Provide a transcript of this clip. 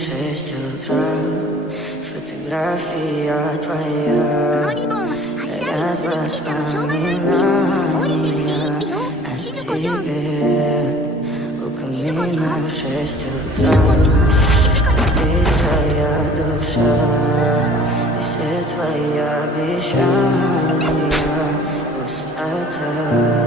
в 6 утра. Фотография твоя, горят воспоминания о тебе. У камина в 6 утра горит твоя душа, и все твои обещания пустота.